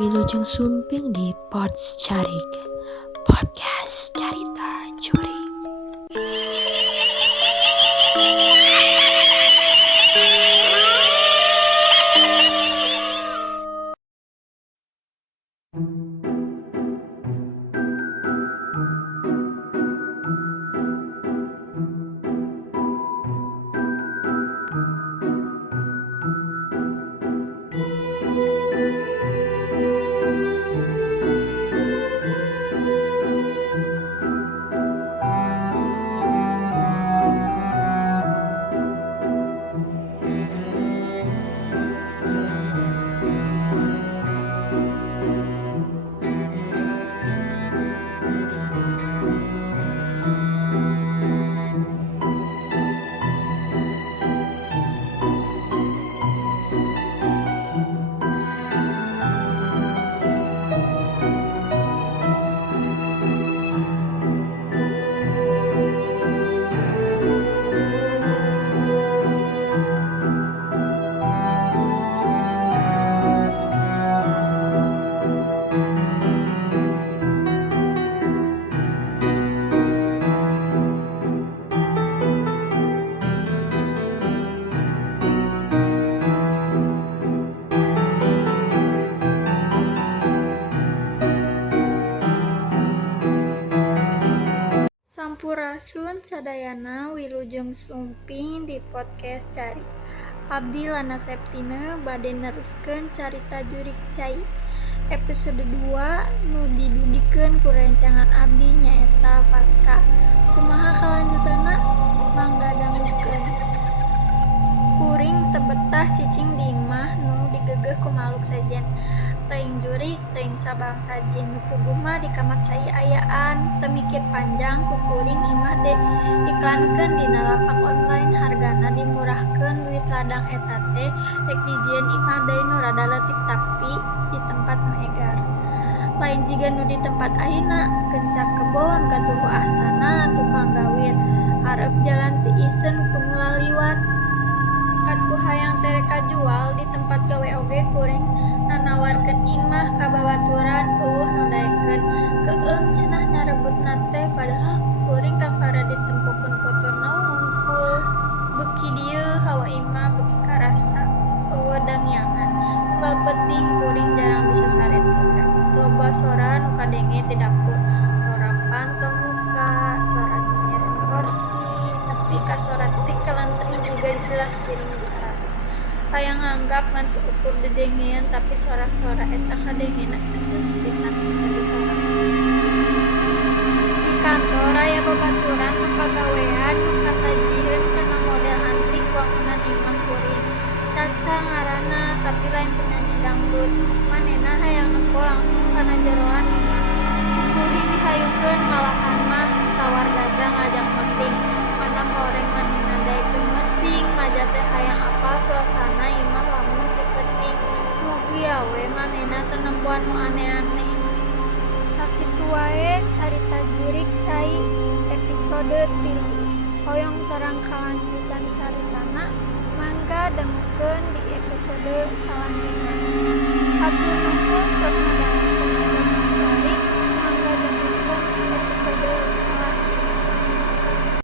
Wilujeng Sumping di Pods Carik Podcast Carita Curi. Sampurasun sadayana Wilujeng Sumping di podcast Cari. Abdi Lana Septina bade neruskeun carita jurik cai. Episode 2 nu didudikeun ku rencangan abdi nyaeta Pasca. Kumaha kalanjutanna? Mangga dangukeun. Kuring teu betah cicing di imah nu digeugeuh ku maluk sajen. Teuing jurik, teuing sabangsa jin nu puguh mah di kamar cai ayaan, teu mikir panjang ku kuring imah de iklankeun dina lapak online, hargana dimurahkeun duit ladang eta teh rek dijieun imah deui nu rada leutik tapi di tempat nu egar. Lain jiga nu di tempat ayeuna, kencak kebon katuhu astana tukang gawir, arep jalan ti isen ku nu laliwat. Kat ku hayang terek kajual di tempat gawe oge kuring nanawarkeun imah ka babaturan nu daekeun keueum cenah nyarebutna teh padahal ku kuring kakara ditempokeun fotona wungkul. Beuki dieu hawa imah beuki karasa eueuh dangiangan. Unggal penting kuring jarang bisa sare tinggal. Loba sora nu kadenge ti dapur, sora pantong muka, sora nyiring kursi, nepi ka sora tik kelentring juga jelas kiring di hareup. Hayang nganggap ngan seukur dedengean tapi sora-sora eta kadengena eceus pisan jadi sora. Di kantor aya babaturan sapagawean nu katajieun kana model antik wangunan imah kuring. Caca ngaranna tapi lain penyanyi dangdut. Manehna hayang nempo langsung kana jeroan imah. Kuring dihayukeun malahan mah tawar gadra ngajak meeting. Mana horeng manehna daekeun meeting, maja teh hayang apal suasana imah lamun teu penting. Mugi we manehna teu nempuan nu aneh-aneh. Sakitu wae carita jurik cai episode 3. Hoyong terang kalanjutan caritana mangga dengekeun di episode salanjutna. Hatur nuhun tos ngadangukeun podcast Cari, mangga dengekeun episode